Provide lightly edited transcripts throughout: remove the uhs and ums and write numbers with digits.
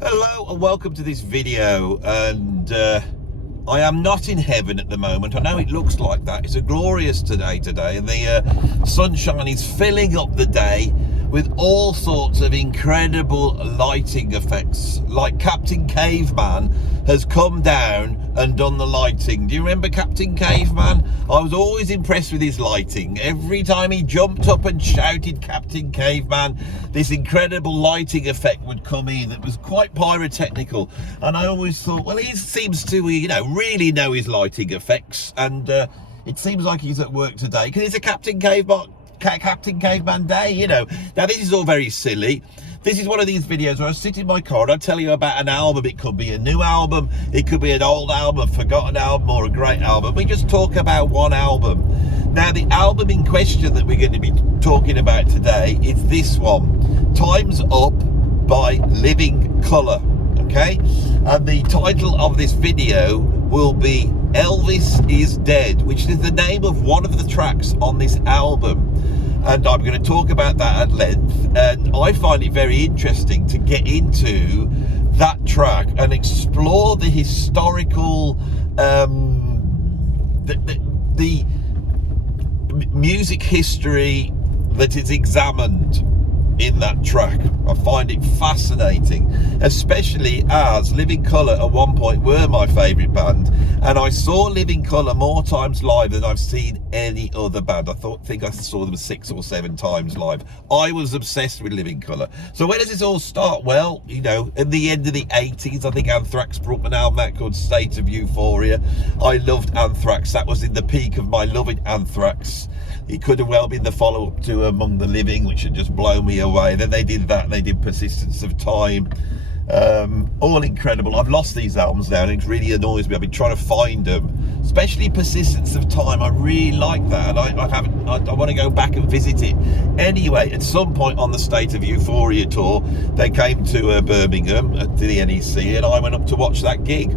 Hello and welcome to this video, and I am not in heaven at the moment. I know it looks like that. It's a glorious day today, and the sunshine is filling up the day with all sorts of incredible lighting effects. Like Captain Caveman has come down and done the lighting. Do you remember Captain Caveman? I was always impressed with his lighting. Every time he jumped up and shouted Captain Caveman, this incredible lighting effect would come in that was quite pyrotechnical. And I always thought, well, he seems to, really know his lighting effects. And it seems like he's at work today because it's a Captain Caveman Day, Now, this is all very silly. This is one of these videos where I sit in my car and I tell you about an album. It could be a new album, it could be an old album, a forgotten album, or a great album. We just talk about one album. Now, the album in question that we're going to be talking about today is this one, Time's Up by Living Colour, okay? And the title of this video will be Elvis is Dead, which is the name of one of the tracks on this album. And I'm going to talk about that at length, and I find it very interesting to get into that track and explore the historical, the music history that is examined in that track. I find it fascinating, especially as Living Colour at one point were my favourite band, and I saw Living Colour more times live than I've seen any other band. I think I saw them 6 or 7 times live. I was obsessed with Living Colour. So where does this all start? Well, at the end of the 80s, I think Anthrax brought an album out called State of Euphoria. I loved Anthrax. That was in the peak of my loving Anthrax. It could have well been the follow-up to Among the Living, which had just blown me away. Then they did that, they did Persistence of Time. All incredible. I've lost these albums now and it really annoys me. I've been trying to find them, especially Persistence of Time. I really like that, and I want to go back and visit it. Anyway, at some point on the State of Euphoria tour, they came to Birmingham to the NEC, and I went up to watch that gig.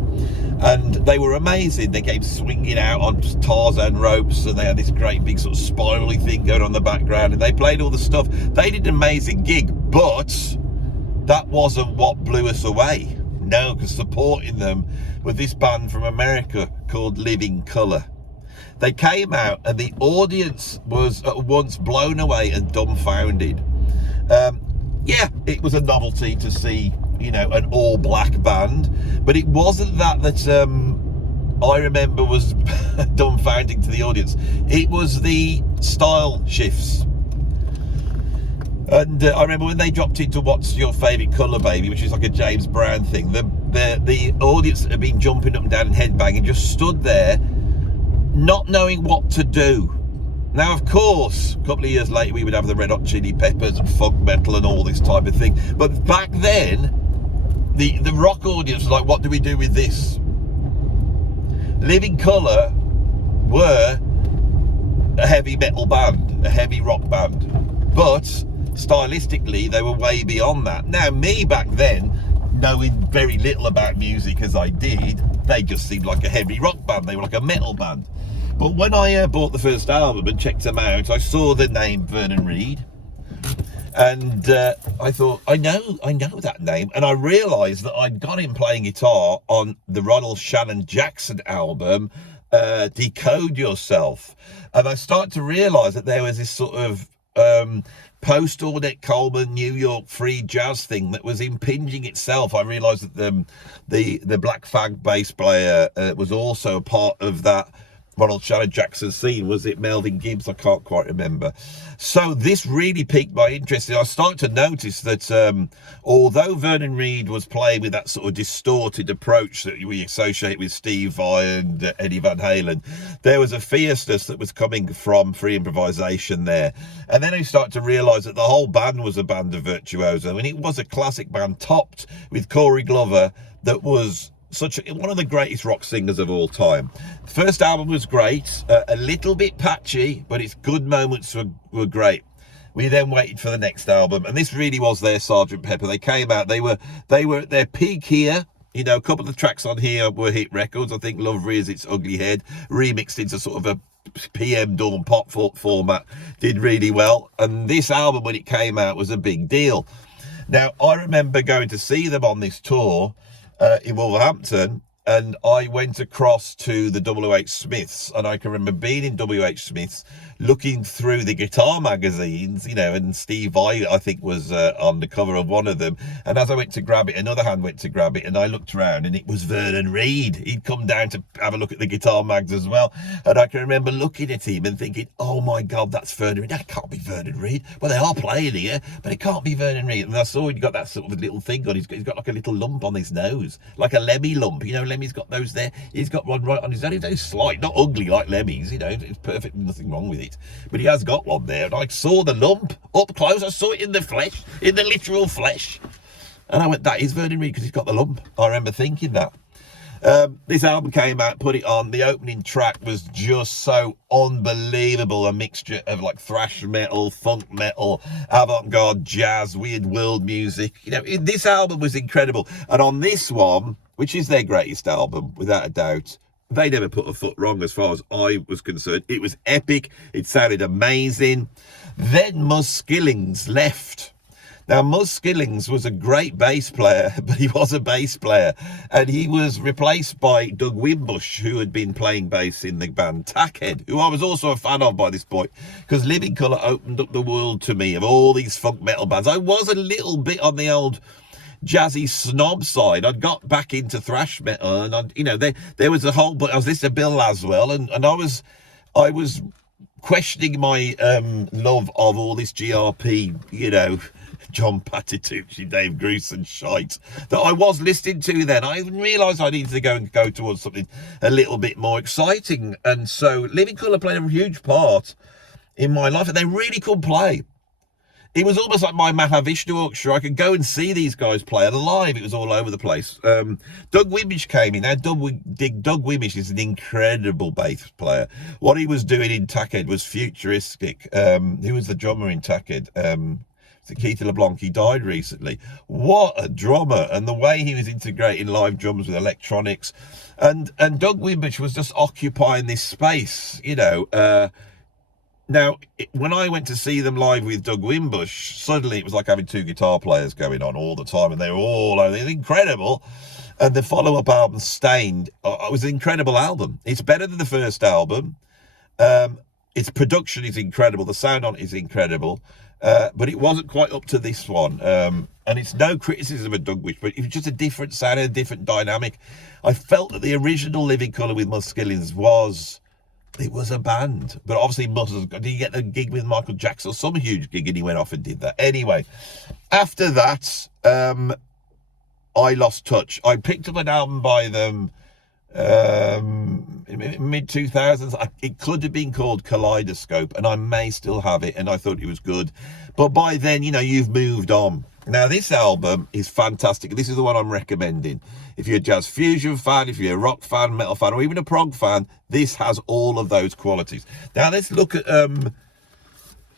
And they were amazing. They came swinging out on Tarzan ropes, and they had this great big sort of spirally thing going on in the background, and they played all the stuff. They did an amazing gig, but that wasn't what blew us away. No, because supporting them was this band from America called Living Colour. They came out and the audience was at once blown away and dumbfounded. Yeah, it was a novelty to see, an all-black band, but it wasn't that I remember was dumbfounding to the audience. It was the style shifts. And I remember when they dropped into What's Your Favourite Colour, Baby, which is like a James Brown thing, the audience had been jumping up and down and headbanging, just stood there not knowing what to do. Now, of course, a couple of years later, we would have the Red Hot Chili Peppers and funk metal and all this type of thing. But back then, the rock audience was like, what do we do with this? Living Colour were a heavy metal band, a heavy rock band. But stylistically, they were way beyond that. Now, me back then, knowing very little about music as I did, they just seemed like a heavy rock band. They were like a metal band. But when I bought the first album and checked them out, I saw the name Vernon Reid, and I thought, I know that name, and I realised that I'd got him playing guitar on the Ronald Shannon Jackson album, Decode Yourself, and I started to realise that there was this sort of post-Ornette Coleman New York free jazz thing that was impinging itself. I realised that the Black Flag bass player was also a part of that Ronald Shannon Jackson scene. Was it Melvin Gibbs? I can't quite remember. So this really piqued my interest. I started to notice that although Vernon Reid was playing with that sort of distorted approach that we associate with Steve Vai and Eddie Van Halen, there was a fierceness that was coming from free improvisation there. And then I started to realise that the whole band was a band of virtuoso, and it was a classic band topped with Corey Glover that was one of the greatest rock singers of all time. The first album was great, a little bit patchy, but its good moments were great. We then waited for the next album, and this really was their Sgt. Pepper. They came out, they were at their peak here. A couple of the tracks on here were hit records. I think Love Rears Its Ugly Head, remixed into sort of a PM Dawn pop format, did really well. And this album, when it came out, was a big deal. Now, I remember going to see them on this tour in Wolverhampton, and I went across to the WH Smiths, and I can remember being in WH Smiths, looking through the guitar magazines, you know, and Steve Vai, I think, was on the cover of one of them. And as I went to grab it, another hand went to grab it, and I looked around, and it was Vernon Reid. He'd come down to have a look at the guitar mags as well. And I can remember looking at him and thinking, oh my God, that's Vernon Reid. That can't be Vernon Reid. Well, they are playing here, but it can't be Vernon Reid. And I saw he'd got that sort of little thing on. He's got like a little lump on his nose, like a Lemmy lump. You know, Lemmy's got those there. He's got one right on his nose. Very slight, not ugly like Lemmy's, you know, it's perfect, nothing wrong with it. But he has got one there, and I saw the lump up close. I saw it in the flesh, in the literal flesh. And I went, that is Vernon Reid, because he's got the lump. I remember thinking that. This album came out, put it on. The opening track was just so unbelievable. A mixture of like thrash metal, funk metal, avant-garde jazz, weird world music. You know, this album was incredible. And on this one, which is their greatest album, without a doubt, they never put a foot wrong as far as I was concerned. It was epic. It sounded amazing. Then Muzz Skillings left. Now, Muzz Skillings was a great bass player, but he was a bass player. And he was replaced by Doug Wimbush, who had been playing bass in the band Tackhead, who I was also a fan of by this point, because Living Colour opened up the world to me of all these funk metal bands. I was a little bit on the old jazzy snob side. I'd got back into thrash metal, and you know, there was a whole, but I was listening to Bill Laswell, and I was questioning my love of all this GRP, you know, John Patitucci, Dave Grusin shite that I was listening to then. I realised I needed to go towards something a little bit more exciting, and so Living Colour played a huge part in my life, and they really could play. It was almost like my Mahavishnu Orchestra. I could go and see these guys play, and live it was all over the place. Doug Wimbish came in. Now, Doug Wimbish is an incredible bass player. What he was doing in Tackhead was futuristic. Who was the drummer in Tackhead? Keith LeBlanc. He died recently. What a drummer, and the way he was integrating live drums with electronics. And Doug Wimbish was just occupying this space, you know. Now, when I went to see them live with Doug Wimbush, suddenly it was like having two guitar players going on all the time, and they were all over. It was incredible. And the follow-up album, Stained, was an incredible album. It's better than the first album. Its production is incredible. The sound on it is incredible. But it wasn't quite up to this one. And it's no criticism of Doug Wimbush, but it was just a different sound and a different dynamic. I felt that the original Living Colour with Muzz Skillings was a band, but obviously did he get the gig with Michael Jackson, some huge gig, and he went off and did that. Anyway, after that, I lost touch. I picked up an album by them in mid-2000s. It could have been called Kaleidoscope, and I may still have it, and I thought it was good. But by then, you know, you've moved on. Now, this album is fantastic. This is the one I'm recommending. If you're a jazz fusion fan, if you're a rock fan, metal fan, or even a prog fan, this has all of those qualities. Now, let's look at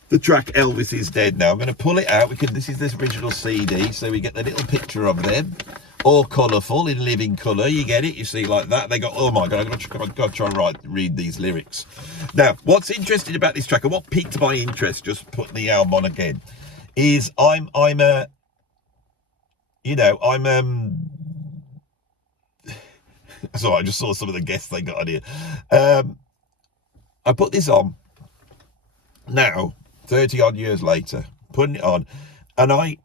the track Elvis is Dead now. I'm going to pull it out. This is this original CD, so we get the little picture of them. All colourful in living colour. You get it? You see like that? They got, oh my God, I've got to try and read these lyrics. Now, what's interesting about this track, and what piqued my interest, just putting the album on again, is I'm sorry, I just saw some of the guests they got on here. I put this on now, 30 odd years later, putting it on, and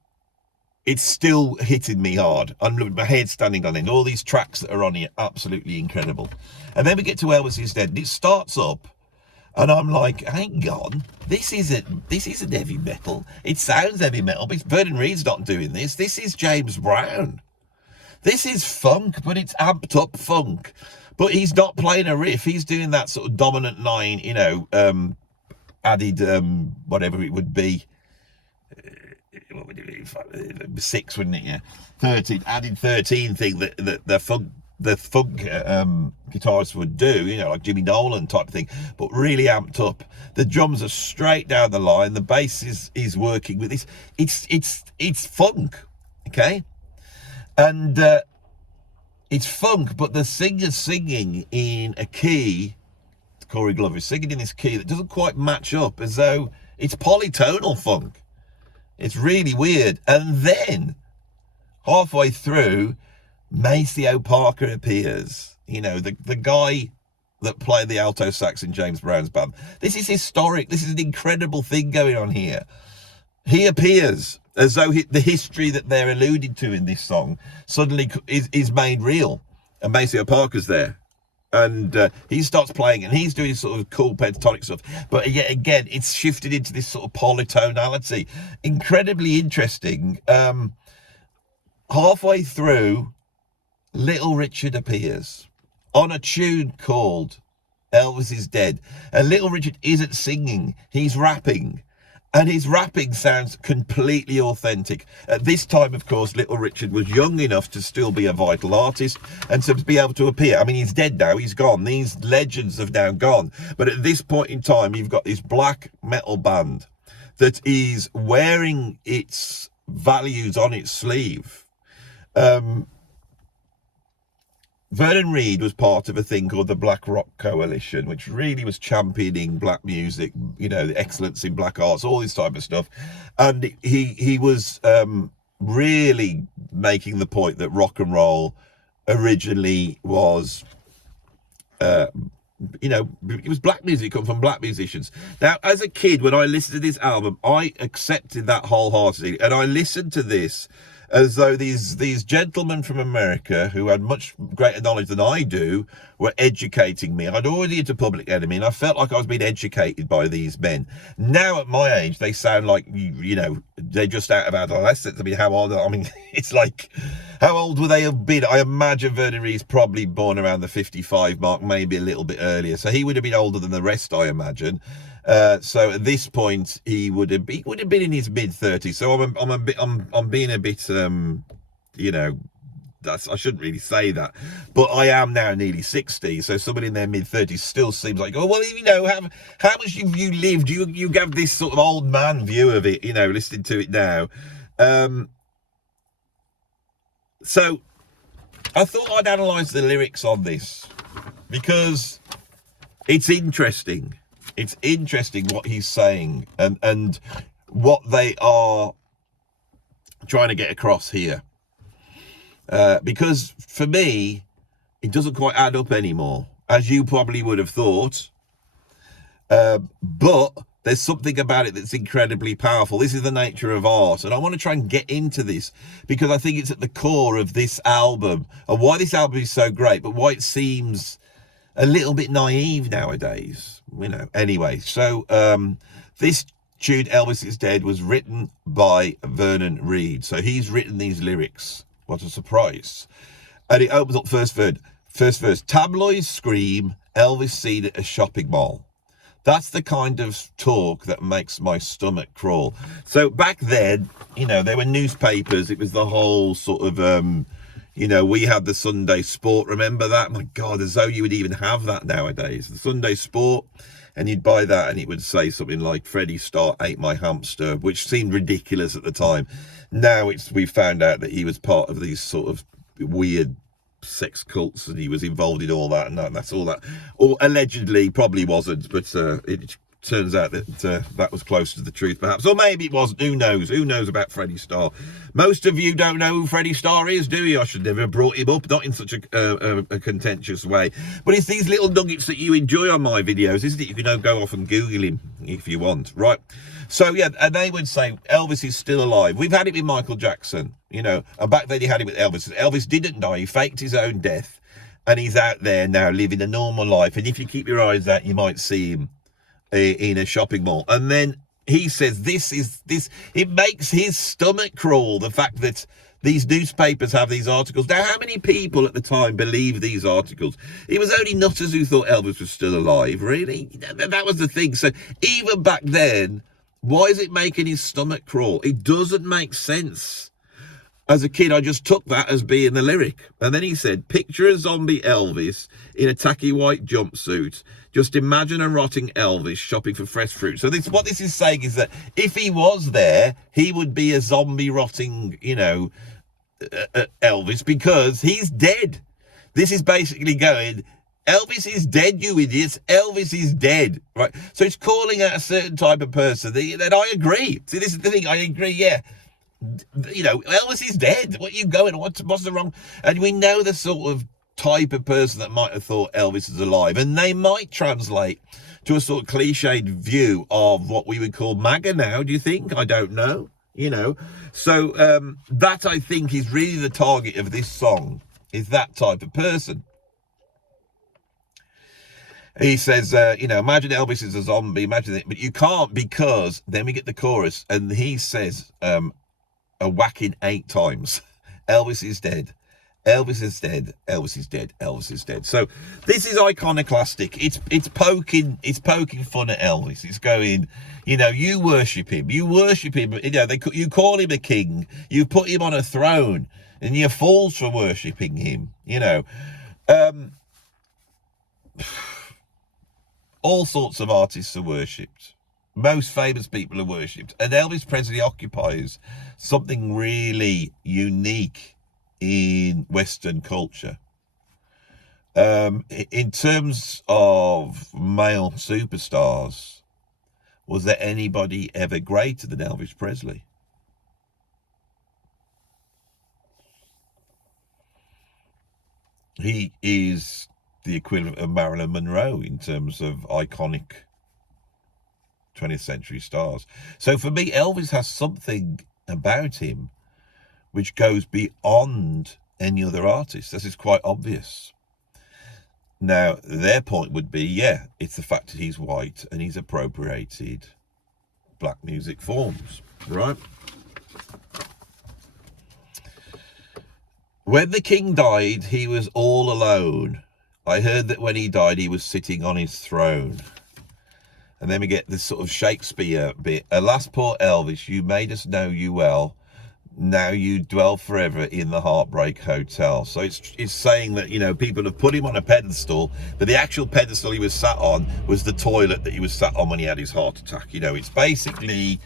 it's still hitting me hard. I'm my head standing on it. All these tracks that are on here, absolutely incredible. And then we get to Elvis is Dead, and it starts up, and I'm like, hang on, this isn't heavy metal. It sounds heavy metal, but Vernon Reid's not doing this. This is James Brown. This is funk, but it's amped up funk. But he's not playing a riff. He's doing that sort of dominant 9, you know, added whatever it would be. What would it be? 6, wouldn't it? Yeah, 13. Added 13 thing that the funk guitarists would do, you know, like Jimmy Nolan type of thing, but really amped up. The drums are straight down the line. The bass is working with this. It's funk, okay, and it's funk, but the singer's singing in a key. Corey Glover is singing in this key that doesn't quite match up, as though it's polytonal funk. It's really weird. And then, halfway through, Maceo Parker appears. You know, the guy that played the alto sax in James Brown's band. This is historic. This is an incredible thing going on here. He appears as though the history that they're alluding to in this song suddenly is made real. And Maceo Parker's there. And he starts playing, and he's doing sort of cool pentatonic stuff. But yet again, it's shifted into this sort of polytonality. Incredibly interesting. Halfway through, Little Richard appears on a tune called Elvis is Dead. And Little Richard isn't singing, he's rapping. And his rapping sounds completely authentic. At this time, of course, Little Richard was young enough to still be a vital artist and to be able to appear. I mean, he's dead now, he's gone. These legends have now gone. But at this point in time, you've got this black metal band that is wearing its values on its sleeve. Vernon Reid was part of a thing called the Black Rock Coalition, which really was championing black music, you know, the excellence in black arts, all this type of stuff. And he was really making the point that rock and roll originally was, you know, it was black music, come from black musicians. Now, as a kid, when I listened to this album, I accepted that wholeheartedly, and I listened to this as though these gentlemen from America who had much greater knowledge than I do were educating me. I'd already hit a Public Enemy, and I felt like I was being educated by these men. Now, at my age, they sound like, you know, they're just out of adolescence. I mean, how old? I mean, it's like, how old would they have been? I imagine Vernon Reid's probably born around the 55 mark, maybe a little bit earlier. So he would have been older than the rest, I imagine. So at this point, he would have been in his mid-30s. So I'm being a bit, you know, I shouldn't really say that, but I am now nearly 60. So somebody in their mid-30s still seems like, oh well, you know, how much have you lived? You have this sort of old man view of it, you know, listening to it now. So I thought I'd analyse the lyrics on this because it's interesting. It's interesting what he's saying and what they are trying to get across here. Because for me, it doesn't quite add up anymore, as you probably would have thought. But there's something about it that's incredibly powerful. This is the nature of art. And I want to try and get into this because I think it's at the core of this album and why this album is so great, but why it seems a little bit naive nowadays, you know. Anyway, so this tune, Elvis is Dead, was written by Vernon Reid. So he's written these lyrics. What a surprise. And it opens up first verse. Tabloids scream, Elvis seen at a shopping mall. That's the kind of talk that makes my stomach crawl. So back then, you know, there were newspapers. It was the whole sort of, you know, we had the Sunday Sport. Remember that? My God, as though you would even have that nowadays. The Sunday Sport, and you'd buy that and it would say something like, Freddie Starr ate my hamster, which seemed ridiculous at the time. Now we've found out that he was part of these sort of weird sex cults and he was involved in all that, and that's all that. Or allegedly, probably wasn't, but it turns out that that was close to the truth, perhaps. Or maybe it wasn't. Who knows? Who knows about Freddie Starr? Most of you don't know who Freddie Starr is, do you? I should never have brought him up, not in such a contentious way. But it's these little nuggets that you enjoy on my videos, isn't it? You can go off and Google him if you want, right? So, yeah, and they would say Elvis is still alive. We've had it with Michael Jackson, you know, and back then he had it with Elvis. Elvis didn't die. He faked his own death, and he's out there now living a normal life. And if you keep your eyes out, you might see him in a shopping mall. And then he says it makes his stomach crawl, the fact that these newspapers have these articles. Now, how many people at the time believed these articles? It was only nutters who thought Elvis was still alive, really. That was the thing. So even back then, why is it making his stomach crawl? It doesn't make sense. As a kid, I just took that as being the lyric. And then he said, picture a zombie Elvis in a tacky white jumpsuit. Just imagine a rotting Elvis shopping for fresh fruit. So what this is saying is that if he was there, he would be a zombie rotting, you know, Elvis, because he's dead. This is basically going, Elvis is dead, you idiots. Elvis is dead, right? So it's calling out a certain type of person that I agree. See, this is the thing. I agree, yeah. You know, Elvis is dead. What are you going? What's the wrong? And we know the sort of type of person that might have thought Elvis is alive, and they might translate to a sort of cliched view of what we would call MAGA now. Do you think? I don't know. You know, so that I think is really the target of this song, is that type of person. He says, you know, imagine Elvis is a zombie, imagine it, but you can't, because then we get the chorus and he says a whacking 8 times, Elvis is dead. Elvis is dead. Elvis is dead. Elvis is dead. So this is iconoclastic. It's poking fun at Elvis. It's going, you know, you worship him. You worship him. You know, you call him a king. You put him on a throne, and you're fools for worshipping him. You know, all sorts of artists are worshipped. Most famous people are worshipped, and Elvis Presley occupies something really unique in Western culture. In terms of male superstars, was there anybody ever greater than Elvis Presley? He is the equivalent of Marilyn Monroe in terms of iconic 20th century stars. So for me, Elvis has something about him which goes beyond any other artist. This is quite obvious. Now, their point would be, yeah, it's the fact that he's white and he's appropriated black music forms, right? When the king died, he was all alone. I heard that when he died, he was sitting on his throne. And then we get this sort of Shakespeare bit. Alas, poor Elvis, you made us know you well. Now you dwell forever in the Heartbreak Hotel. So it's saying that, you know, people have put him on a pedestal, but the actual pedestal he was sat on was the toilet that he was sat on when he had his heart attack. You know, it's basically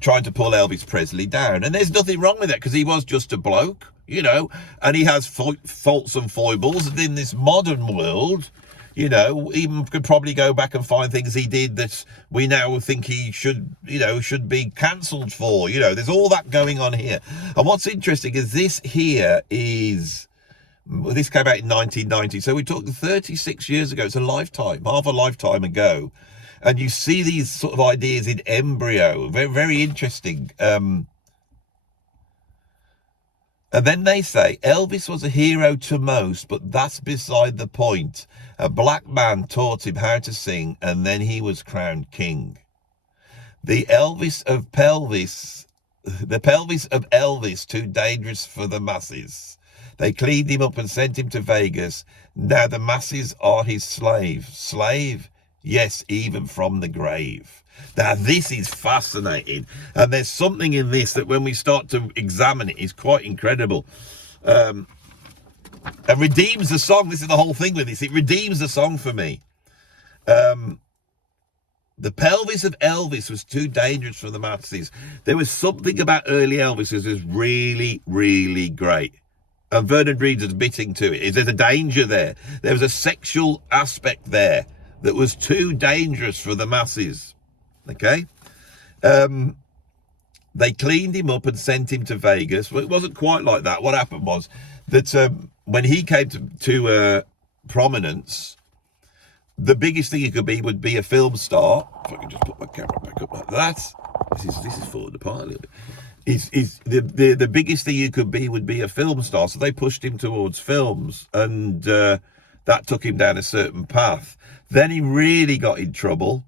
trying to pull Elvis Presley down. And there's nothing wrong with that, because he was just a bloke, you know, and he has faults and foibles. And in this modern world, you know, he could probably go back and find things he did that we now think he should, you know, should be cancelled for. You know, there's all that going on here. And what's interesting is this here is, well, this came out in 1990. So we talked 36 years ago. It's a lifetime, half a lifetime ago. And you see these sort of ideas in embryo. Very, very interesting. And then they say, Elvis was a hero to most, but that's beside the point. A black man taught him how to sing, and then he was crowned king. The pelvis of Elvis, too dangerous for the masses. They cleaned him up and sent him to Vegas. Now the masses are his slave. Slave? Yes, even from the grave. Now, this is fascinating. And there's something in this that when we start to examine it is quite incredible. And redeems the song. This is the whole thing with this. It redeems the song for me. The pelvis of Elvis was too dangerous for the masses. There was something about early Elvis that was really, really great. And Vernon Reid's admitting to it. There's a danger there. There was a sexual aspect there that was too dangerous for the masses. Okay? They cleaned him up and sent him to Vegas. Well, it wasn't quite like that. What happened was that when he came to prominence, the biggest thing he could be would be a film star. If I can just put my camera back up like that. This is falling apart a little bit. The biggest thing you could be would be a film star. So they pushed him towards films, and that took him down a certain path. Then he really got in trouble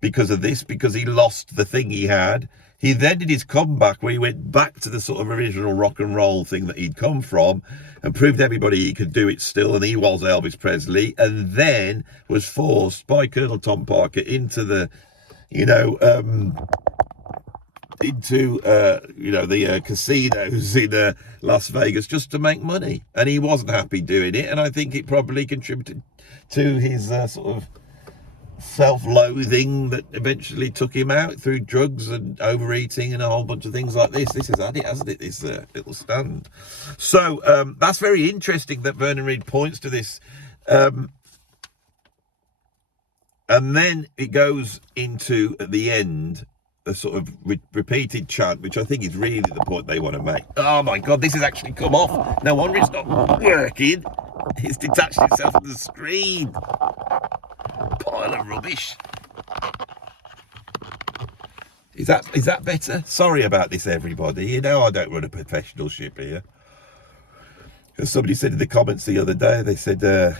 because of this, because he lost the thing he had. He then did his comeback where he went back to the sort of original rock and roll thing that he'd come from and proved everybody he could do it still, and he was Elvis Presley, and then was forced by Colonel Tom Parker into the, the casinos in Las Vegas just to make money. And he wasn't happy doing it, and I think it probably contributed to his sort of self-loathing that eventually took him out through drugs and overeating and a whole bunch of things like this. This has had it, hasn't it, this little stand? So that's very interesting that Vernon Reid points to this. And then it goes into, at the end, a sort of repeated chant, which I think is really the point they want to make. Oh my God, this has actually come off. No wonder it's not working. It's detached itself from the screen. Pile of rubbish. Is that better? Sorry about this, everybody. You know I don't run a professional ship here. As somebody said in the comments the other day, they said a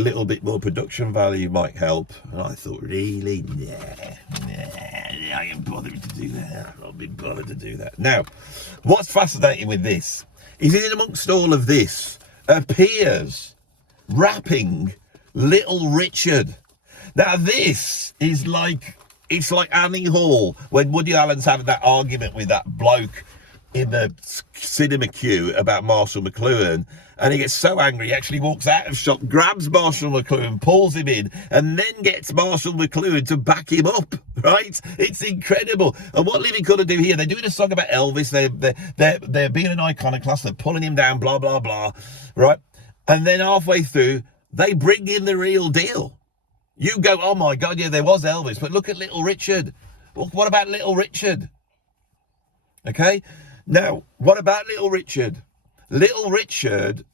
little bit more production value might help. And I thought, really? Nah, I ain't bothering to do that. I've not been bothered to do that. Now, what's fascinating with this is in amongst all of this appears rapping Little Richard. Now, this is like, it's like Annie Hall when Woody Allen's having that argument with that bloke in the cinema queue about Marshall McLuhan, and he gets so angry he actually walks out of shop, grabs Marshall McLuhan, pulls him in, and then gets Marshall McLuhan to back him up, right? It's incredible. And what Living Colour do here, they're doing a song about Elvis, they're being an iconoclast, they're pulling him down, blah, blah, blah, right? And then halfway through, they bring in the real deal. You go, oh my God, yeah, there was Elvis, but look at Little Richard. Well, what about Little Richard? Okay? Now, what about Little Richard? Little Richard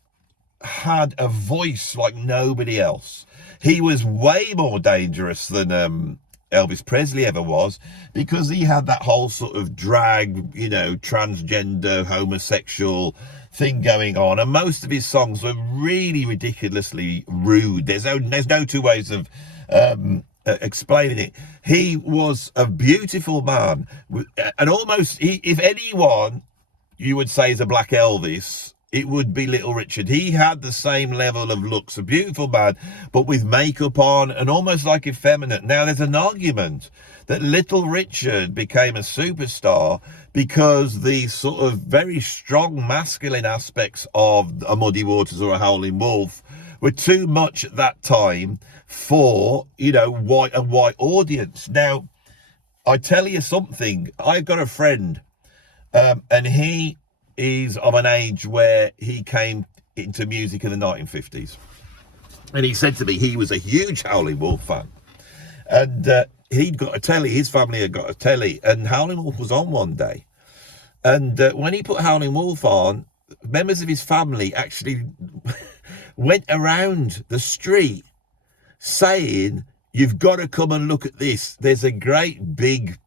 had a voice like nobody else. He was way more dangerous than Elvis Presley ever was, because he had that whole sort of drag, you know, transgender, homosexual thing going on. And most of his songs were really ridiculously rude. There's no two ways of explaining it. He was a beautiful man, and almost, if anyone you would say is a black Elvis, it would be Little Richard. He had the same level of looks, a beautiful man, but with makeup on and almost like effeminate. Now, there's an argument that Little Richard became a superstar because the sort of very strong masculine aspects of a Muddy Waters or a Howling Wolf were too much at that time for, you know, a white audience. Now, I tell you something, I've got a friend, and he is of an age where he came into music in the 1950s. And he said to me he was a huge Howling Wolf fan. And he'd got a telly, his family had got a telly, and Howling Wolf was on one day. And when he put Howling Wolf on, members of his family actually went around the street saying, you've got to come and look at this. There's a great big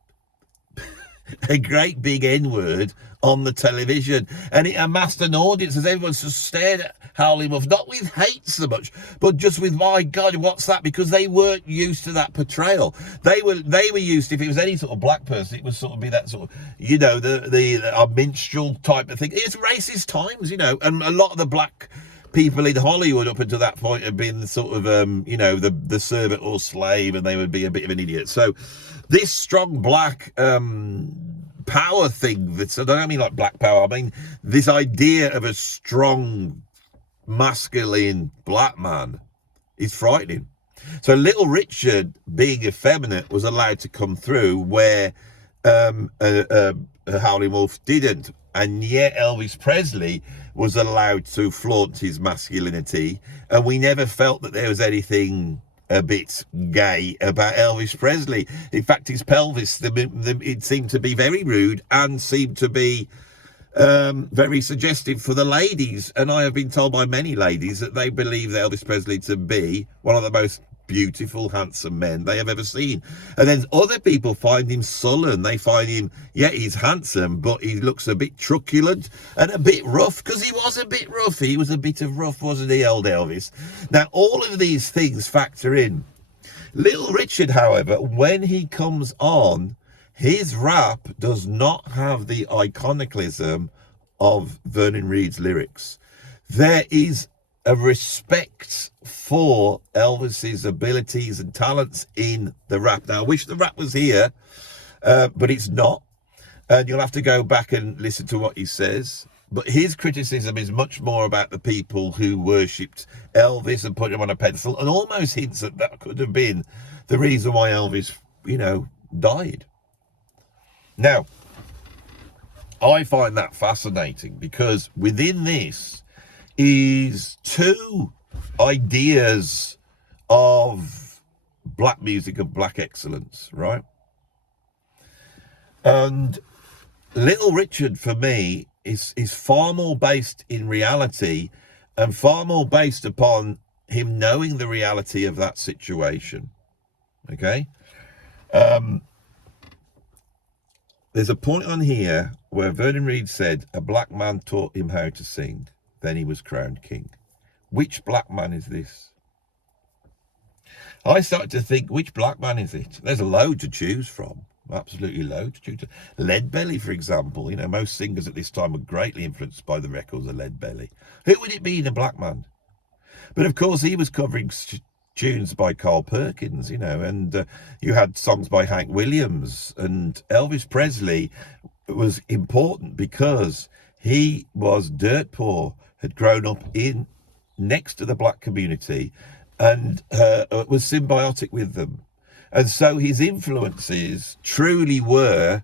N-word on the television, and it amassed an audience as everyone just stared at Howling Wolf, not with hate so much, but just with, my God, what's that? Because they weren't used to that portrayal. They were used to, if it was any sort of black person, it would sort of be that sort of, you know, a minstrel type of thing. It's racist times, you know, and a lot of the black people in Hollywood up until that point have been sort of, you know, the servant or slave, and they would be a bit of an idiot. So this strong black power thing, I don't mean like black power, I mean this idea of a strong masculine black man is frightening. So Little Richard, being effeminate, was allowed to come through where a Howling Wolf didn't. And yet Elvis Presley was allowed to flaunt his masculinity, and we never felt that there was anything a bit gay about Elvis Presley. In fact, his pelvis, it seemed to be very rude and seemed to be very suggestive for the ladies. And I have been told by many ladies that they believe Elvis Presley to be one of the most beautiful, handsome men they have ever seen. And then other people find him sullen. They find him, yeah, he's handsome, but he looks a bit truculent and a bit rough, because he was a bit rough. He was a bit of rough, wasn't he, old Elvis? Now, all of these things factor in. Little Richard, however, when he comes on, his rap does not have the iconoclasm of Vernon Reid's lyrics. There is a respect for Elvis's abilities and talents in the rap. Now, I wish the rap was here, but it's not. And you'll have to go back and listen to what he says. But his criticism is much more about the people who worshipped Elvis and put him on a pedestal, and almost hints that could have been the reason why Elvis, you know, died. Now, I find that fascinating, because within this is two ideas of black music of black excellence, right? And Little Richard, for me, is far more based in reality and far more based upon him knowing the reality of that situation. Okay? There's a point on here where Vernon Reid said, a black man taught him how to sing, then he was crowned king. Which black man is this? I started to think, which black man is it? There's a load to choose from. Absolutely load to choose from. Leadbelly, for example. You know, most singers at this time were greatly influenced by the records of Leadbelly. Who would it be in a black man? But of course, he was covering tunes by Carl Perkins, you know, and you had songs by Hank Williams, and Elvis Presley was important because he was dirt poor, had grown up in next to the black community, and was symbiotic with them. And so his influences truly were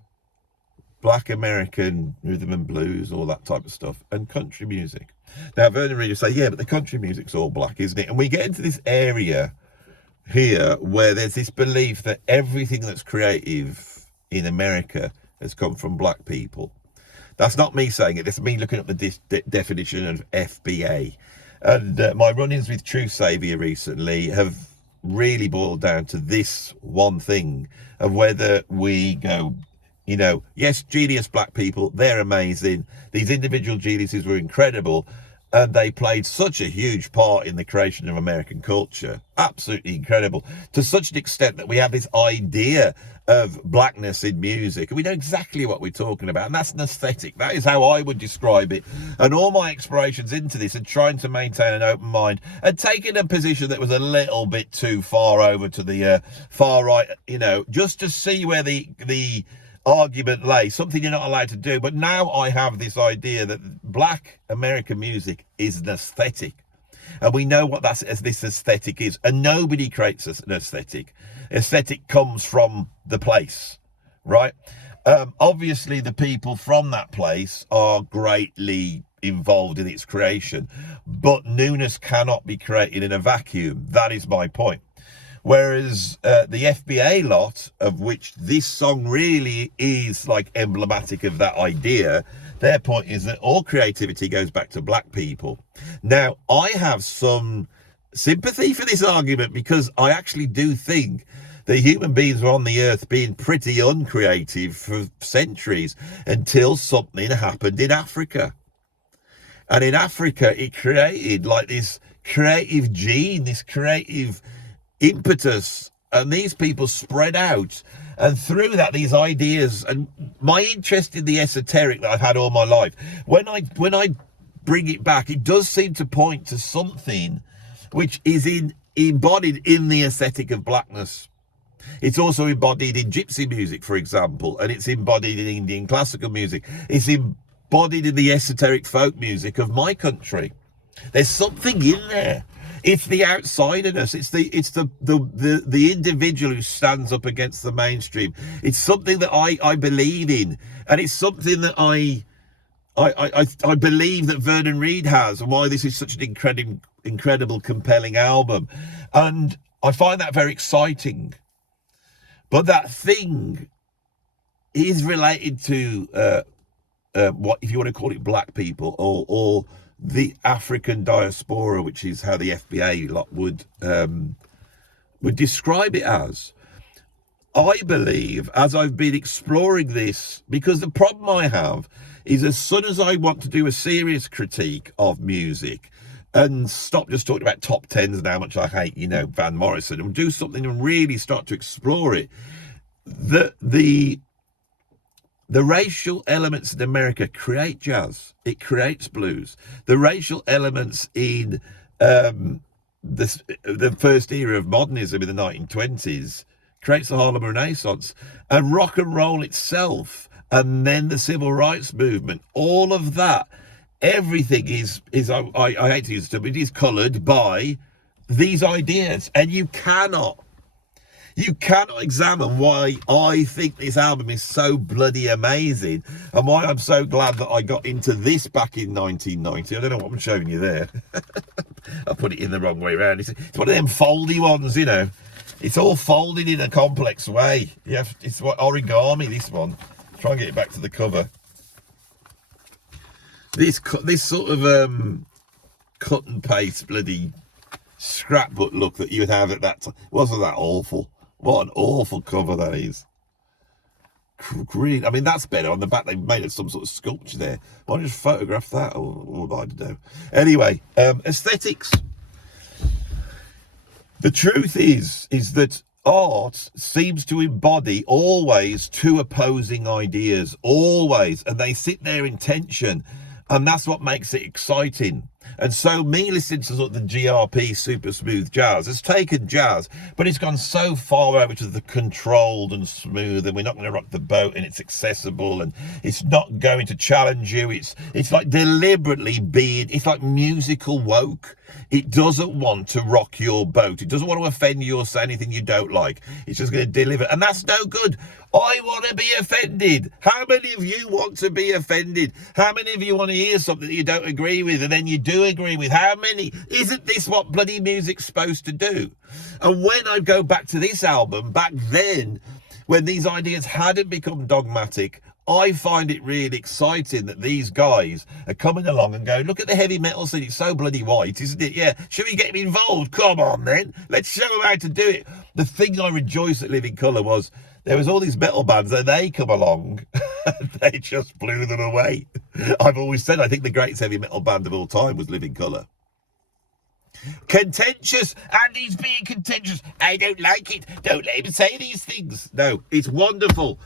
black American rhythm and blues, all that type of stuff, and country music. Now, Vernon Reid will say, yeah, but the country music's all black, isn't it? And we get into this area here where there's this belief that everything that's creative in America has come from black people. That's not me saying it. That's me looking up the definition of FBA. And my run-ins with Truth Savior recently have really boiled down to this one thing of whether we go, you know, yes, genius black people, they're amazing. These individual geniuses were incredible, and they played such a huge part in the creation of American culture. Absolutely incredible, to such an extent that we have this idea of blackness in music, and we know exactly what we're talking about, and that's an aesthetic. That is how I would describe it. And all my explorations into this and trying to maintain an open mind and taking a position that was a little bit too far over to the far right, you know, just to see where the argument lay, something you're not allowed to do. But now I have this idea that black American music is an aesthetic, and we know what this aesthetic is, and nobody creates an aesthetic. Aesthetic comes from the place, right? Obviously the people from that place are greatly involved in its creation, but newness cannot be created in a vacuum. That is my point. Whereas the FBA lot, of which this song really is like emblematic of that idea, their point is that all creativity goes back to black people. Now, I have some sympathy for this argument, because I actually do think that human beings were on the earth being pretty uncreative for centuries until something happened in Africa. And in Africa, it created like this creative gene, this creative impetus, and these people spread out, and through that these ideas. And my interest in the esoteric that I've had all my life, when I bring it back, it does seem to point to something which is embodied in the aesthetic of blackness. It's also embodied in gypsy music, for example, and it's embodied in Indian classical music. It's embodied in the esoteric folk music of my country. There's something in there. It's the outsiderness. It's the individual who stands up against the mainstream. It's something that I believe in, and it's something that I believe that Vernon Reid has, and why this is such an incredible, compelling album. And I find that very exciting. But that thing is related to what, if you want to call it, black people or the African diaspora, which is how the FBA lot would describe it as. I believe, as I've been exploring this, because the problem I have is, as soon as I want to do a serious critique of music and stop just talking about top tens and how much I hate, you know, Van Morrison, and do something and really start to explore it, the racial elements in America create jazz. It creates blues. The racial elements in the first era of modernism in the 1920s creates the Harlem Renaissance, and rock and roll itself, and then the civil rights movement. All of that, everything is I hate to use it, but it is coloured by these ideas, and you cannot examine why I think this album is so bloody amazing, and why I'm so glad that I got into this back in 1990. I don't know what I'm showing you there. I put it in the wrong way around. It's one of them foldy ones, you know. It's all folded in a complex way. It's what origami, this one. Try and get it back to the cover. This sort of cut and paste bloody scrapbook look that you would have at that time. Wasn't that awful? What an awful cover that is. Really, I mean, that's better. On the back, they've made some sort of sculpture there. Why don't I just photograph that? Or I don't know. Anyway, aesthetics. The truth is that art seems to embody always two opposing ideas, always, and they sit there in tension, and that's what makes it exciting. And so me listening to sort of the GRP super smooth jazz has taken jazz, but it's gone so far over to the controlled and smooth, and we're not going to rock the boat, and it's accessible, and it's not going to challenge you. It's like deliberately being, it's like musical woke. It doesn't want to rock your boat. It doesn't want to offend you or say anything you don't like. It's just going to deliver, and that's no good. I want to be offended. How many of you want to be offended? How many of you want to hear something that you don't agree with and then you do agree with? How many? Isn't this what bloody music's supposed to do? And when I go back to this album, back then, when these ideas hadn't become dogmatic, I find it really exciting that these guys are coming along and going, look at the heavy metal scene, it's so bloody white, isn't it? Yeah, should we get them involved? Come on then, let's show them how to do it. The thing I rejoiced at Living Colour was there was all these metal bands, and they come along, and they just blew them away. I've always said I think the greatest heavy metal band of all time was Living Colour. Contentious, Andy's being contentious. I don't like it. Don't let him say these things. No, it's wonderful.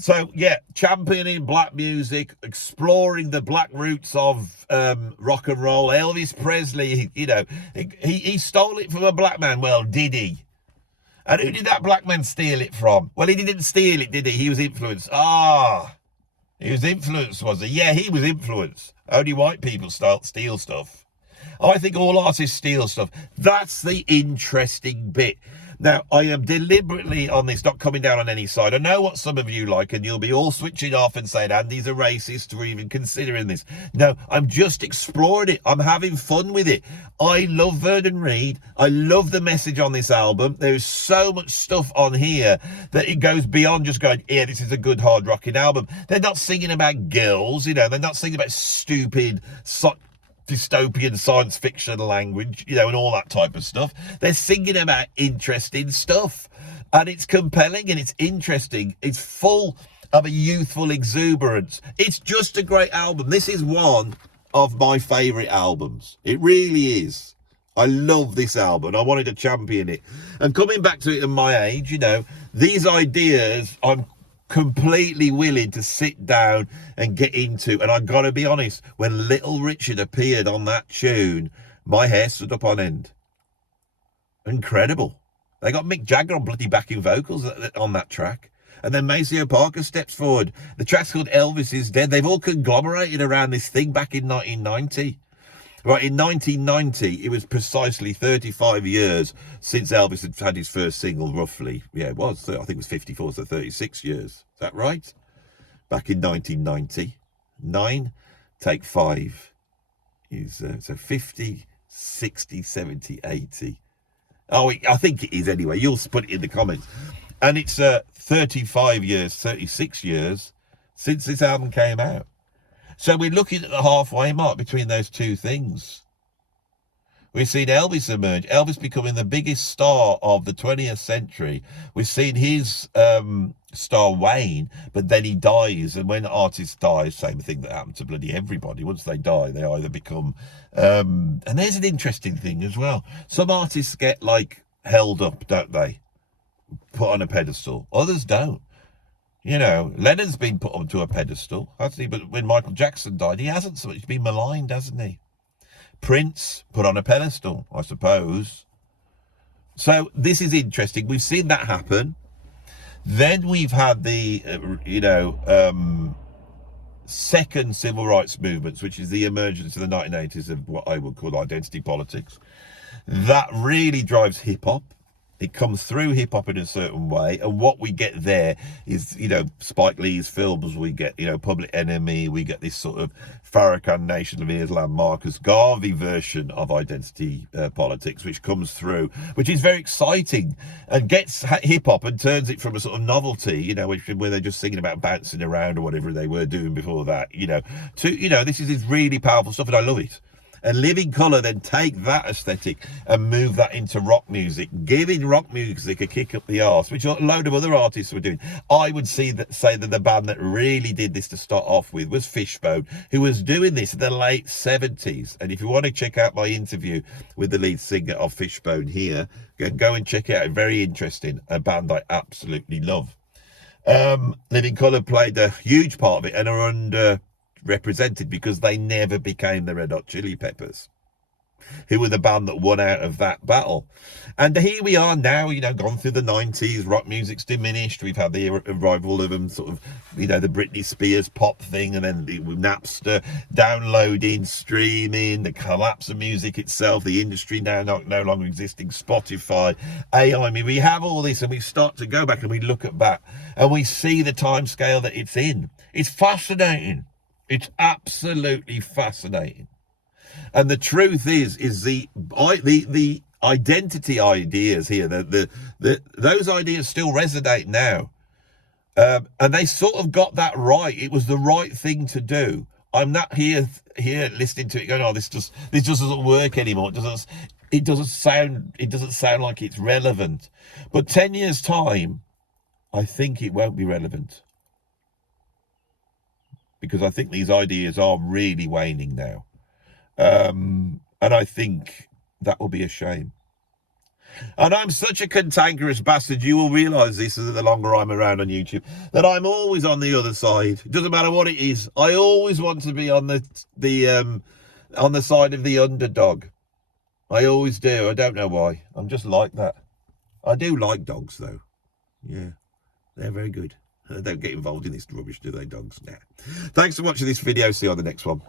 So, yeah, championing black music, exploring the black roots of rock and roll. Elvis Presley, you know, he stole it from a black man. Well, did he? And who did that black man steal it from? Well, he didn't steal it, did he? He was influenced. He was influenced, was he? Yeah, he was influenced. Only white people steal stuff. I think all artists steal stuff. That's the interesting bit. Now, I am deliberately on this, not coming down on any side. I know what some of you like, and you'll be all switching off and saying, Andy's a racist for even considering this. No, I'm just exploring it. I'm having fun with it. I love Vernon Reid. I love the message on this album. There's so much stuff on here that it goes beyond just going, yeah, this is a good hard rocking album. They're not singing about girls, you know, they're not singing about stupid dystopian science fiction language, you know, and all that type of stuff. They're singing about interesting stuff, and it's compelling and it's interesting. It's full of a youthful exuberance. It's just a great album. This is one of my favorite albums. It really is. I love this album. I wanted to champion it. And coming back to it at my age, you know, these ideas I'm completely willing to sit down and get into. And I've got to be honest, when Little Richard appeared on that tune, my hair stood up on end. Incredible. They got Mick Jagger on bloody backing vocals on that track. And then Maceo Parker steps forward. The track's called Elvis is Dead. They've all conglomerated around this thing back in 1990. Right, in 1990, it was precisely 35 years since Elvis had had his first single, roughly. Yeah, it was. I think it was 54, so 36 years. Is that right? Back in 1999, take 5 is, so 50, 60, 70, 80. Oh, I think it is anyway. You'll put it in the comments. And it's 35 years, 36 years since this album came out. So we're looking at the halfway mark between those two things. We've seen Elvis emerge, Elvis becoming the biggest star of the 20th century. We've seen his star wane, but then he dies. And when artists die, same thing that happened to bloody everybody. Once they die, they either become... and there's an interesting thing as well. Some artists get, like, held up, don't they? Put on a pedestal. Others don't. You know, Lennon's been put onto a pedestal, hasn't he? But when Michael Jackson died, he hasn't so much. He's been maligned, hasn't he? Prince put on a pedestal, I suppose. So this is interesting. We've seen that happen. Then we've had the, second civil rights movements, which is the emergence in the 1980s of what I would call identity politics. That really drives hip-hop. It comes through hip hop in a certain way, and what we get there is, you know, Spike Lee's films. We get, you know, Public Enemy. We get this sort of Farrakhan, Nation of Islam, Marcus Garvey version of identity politics, which comes through, which is very exciting and gets hip hop and turns it from a sort of novelty, you know, where they're just singing about bouncing around or whatever they were doing before that, you know, to, you know, this is really powerful stuff, and I love it. And Living Colour then take that aesthetic and move that into rock music, giving rock music a kick up the arse, which a load of other artists were doing. I would say that the band that really did this to start off with was Fishbone, who was doing this in the late 70s. And if you want to check out my interview with the lead singer of Fishbone here, go and check it out. Very interesting. A band I absolutely love. Living Colour played a huge part of it and are underrepresented because they never became the Red Hot Chili Peppers, who were the band that won out of that battle. And here we are now, you know, gone through the 90s, rock music's diminished. We've had the arrival of them, sort of, you know, the Britney Spears pop thing, and then the Napster, downloading, streaming, the collapse of music itself, the industry now no longer existing, Spotify, AI. I mean, we have all this, and we start to go back and we look at that, and we see the time scale that it's in. It's fascinating. It's absolutely fascinating. And the truth is the identity ideas here, those ideas still resonate now. And they sort of got that right. It was the right thing to do. I'm not here listening to it going, oh, this just doesn't work anymore. It doesn't sound like it's relevant. But 10 years time, I think it won't be relevant. Because I think these ideas are really waning now. And I think that will be a shame. And I'm such a cantankerous bastard, you will realise this the longer I'm around on YouTube, that I'm always on the other side. It doesn't matter what it is. I always want to be on the side of the underdog. I always do. I don't know why. I'm just like that. I do like dogs, though. Yeah, they're very good. They don't get involved in this rubbish, do they, dogs? Nah. Thanks for watching this video. See you on the next one.